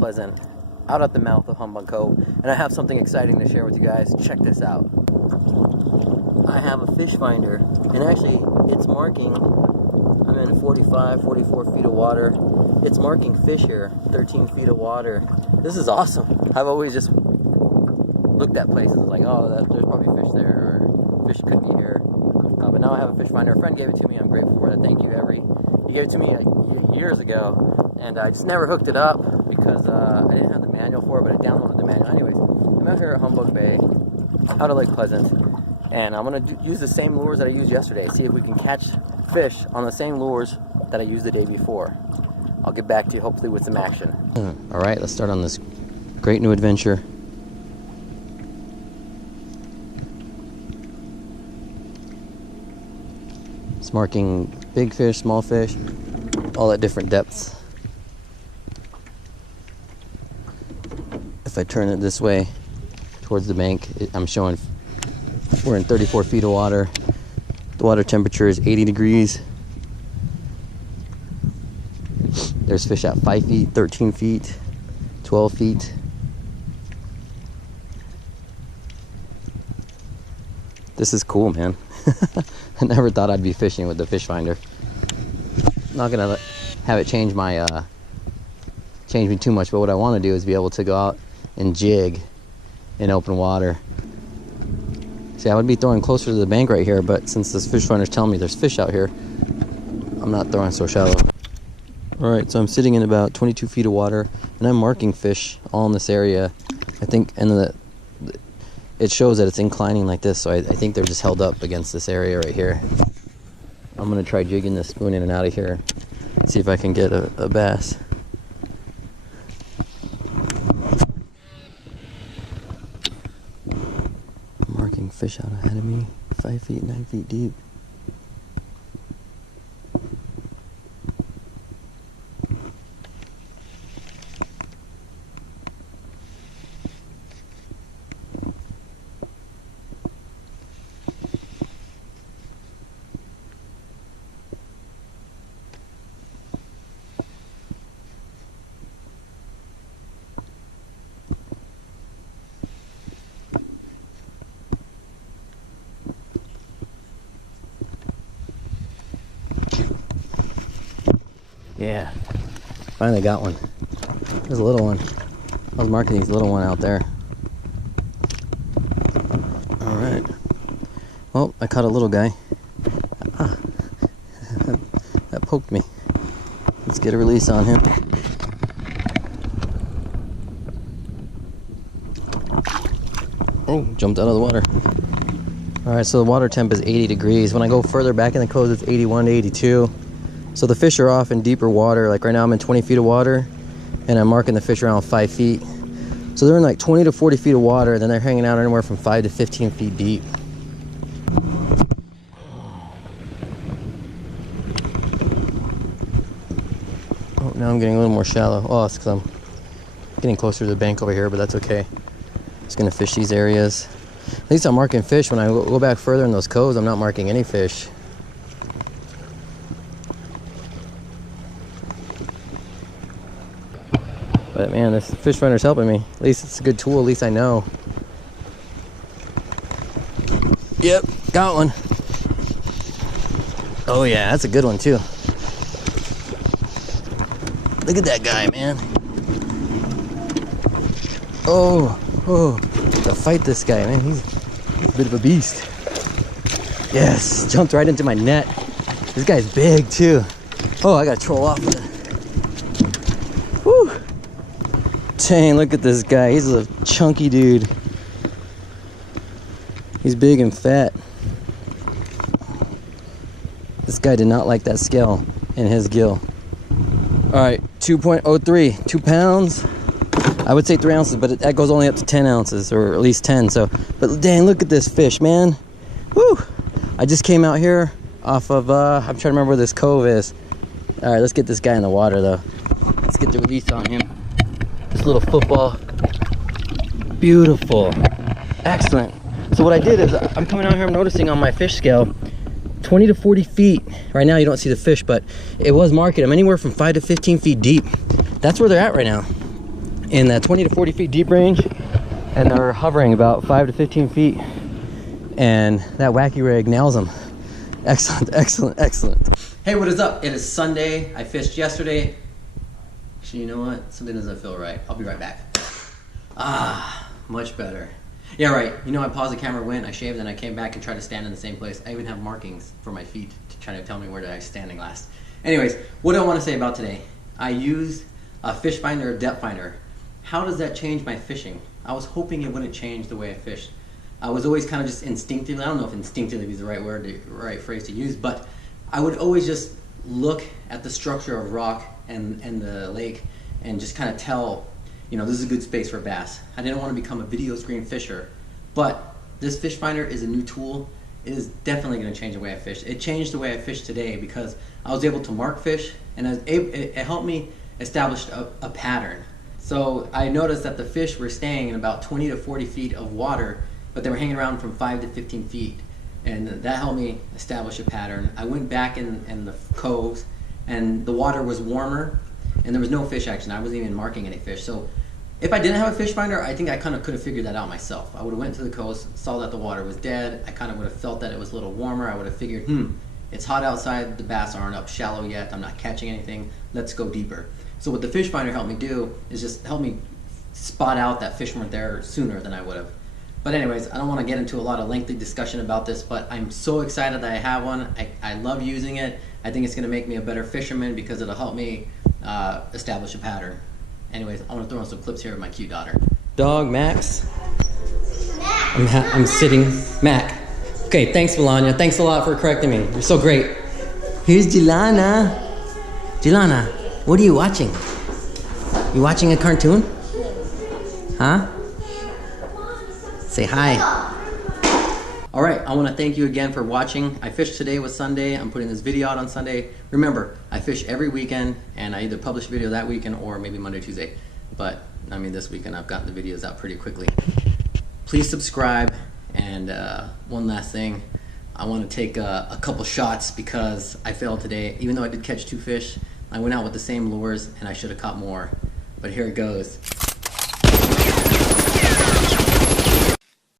Pleasant, out at the mouth of Humbug Cove, and I have something exciting to share with you guys. Check this out. I have a fish finder, and actually it's marking, I'm in 45, 44 feet of water. It's marking fish here, 13 feet of water. This is awesome. I've always just looked at places like, oh, there's probably fish there, or fish could be here. But now I have a fish finder. A friend gave it to me. I'm grateful for that. Thank you, Every. He gave it to me years ago, and I just never hooked it up because I didn't have the manual for it, but I downloaded the manual. Anyways, I'm out here at Humbug Bay, out of Lake Pleasant, and I'm going to use the same lures that I used yesterday, see if we can catch fish on the same lures that I used the day before. I'll get back to you hopefully with some action. All right, let's start on this great new adventure. It's marking big fish, small fish, all at different depths. If I turn it this way towards the bank, I'm showing we're in 34 feet of water. The water temperature is 80 degrees. There's fish at 5 feet, 13 feet, 12 feet. This is cool, man. I never thought I'd be fishing with the fish finder. I'm not gonna have it change my change me too much, but what I want to do is be able to go out and jig in open water. See, I would be throwing closer to the bank right here, but since this fish finder's telling me there's fish out here, I'm not throwing so shallow. All right, so I'm sitting in about 22 feet of water, and I'm marking fish all in this area. I think, and it shows that it's inclining like this, so I think they're just held up against this area right here. I'm gonna try jigging this spoon in and out of here, see if I can get a bass. Marking fish out ahead of me, 5 feet, 9 feet deep. Yeah, finally got one. There's a little one. I was marking these little one out there. All right. Well, I caught a little guy. Ah, that poked me. Let's get a release on him. Oh, jumped out of the water. All right, so the water temp is 80 degrees. When I go further back in the cove, it's 81 to 82. So the fish are off in deeper water. Like right now I'm in 20 feet of water and I'm marking the fish around 5 feet. So they're in like 20 to 40 feet of water, and then they're hanging out anywhere from 5 to 15 feet deep. Oh, now I'm getting a little more shallow. Oh, it's because I'm getting closer to the bank over here, but that's okay. Just gonna fish these areas. At least I'm marking fish. When I go back further in those coves, I'm not marking any fish. But man, this fish finder's helping me. At least it's a good tool, at least I know. Yep, got one. Oh yeah, that's a good one too. Look at that guy, man. Oh, to fight this guy, man. He's a bit of a beast. Yes, jumped right into my net. This guy's big too. Oh, I gotta troll off with it. Woo! Dang, look at this guy. He's a chunky dude. He's big and fat. This guy did not like that scale in his gill. All right, 2.03, 2 pounds. I would say 3 ounces, but that goes only up to 10 ounces, or at least 10. So, but dang, look at this fish, man. Woo! I just came out here off of, I'm trying to remember where this cove is. All right, let's get this guy in the water though. Let's get the release on him. This little football. Beautiful. Excellent. So what I did is I'm coming out here, I'm noticing on my fish scale, 20 to 40 feet. Right now you don't see the fish, but it was marking them anywhere from 5 to 15 feet deep. That's where they're at right now. in that 20 to 40 feet deep range, and they're hovering about 5 to 15 feet, and that wacky rig nails them. Excellent, excellent, excellent. Hey, what is up? It is Sunday. I fished yesterday. Actually, you know what? Something doesn't feel right. I'll be right back. Ah, much better. Yeah, right. You know, I paused the camera, went, I shaved, and I came back and tried to stand in the same place. I even have markings for my feet to try to tell me where I was standing last. Anyways, what do I want to say about today? I use a fish finder, a depth finder. How does that change my fishing? I was hoping it wouldn't change the way I fished. I was always kind of just instinctively, I don't know if instinctively is the right word, the right phrase to use, but I would always just look at the structure of rock and the lake and just kind of tell, you know, this is a good space for bass. I didn't want to become a video screen fisher, but this fish finder is a new tool. It is definitely going to change the way I fish. It changed the way I fish today because I was able to mark fish, and it helped me establish a pattern. So I noticed that the fish were staying in about 20 to 40 feet of water, but they were hanging around from 5 to 15 feet. And that helped me establish a pattern. I went back in the coves, and the water was warmer, and there was no fish action. I wasn't even marking any fish. So if I didn't have a fish finder, I think I kind of could have figured that out myself. I would have went to the coast, saw that the water was dead. I kind of would have felt that it was a little warmer. I would have figured, it's hot outside, the bass aren't up shallow yet, I'm not catching anything, let's go deeper. So what the fish finder helped me do is just help me spot out that fish weren't there sooner than I would have. But anyways, I don't want to get into a lot of lengthy discussion about this, but I'm so excited that I have one. I love using it. I think it's going to make me a better fisherman because it'll help me establish a pattern. Anyways, I want to throw in some clips here of my cute daughter. Dog, Max. I'm sitting, Mac. Okay, thanks, Melania. Thanks a lot for correcting me. You're so great. Here's Jelana. Jelana, what are you watching? You watching a cartoon? Huh? Say hi. All right, I want to thank you again for watching. I fished today was Sunday. I'm putting this video out on Sunday. Remember, I fish every weekend, and I either publish a video that weekend or maybe Monday, Tuesday. But I mean, this weekend I've gotten the videos out pretty quickly. Please subscribe, and one last thing, I want to take a couple shots because I failed today. Even though I did catch 2 fish, I went out with the same lures and I should have caught more. But here it goes.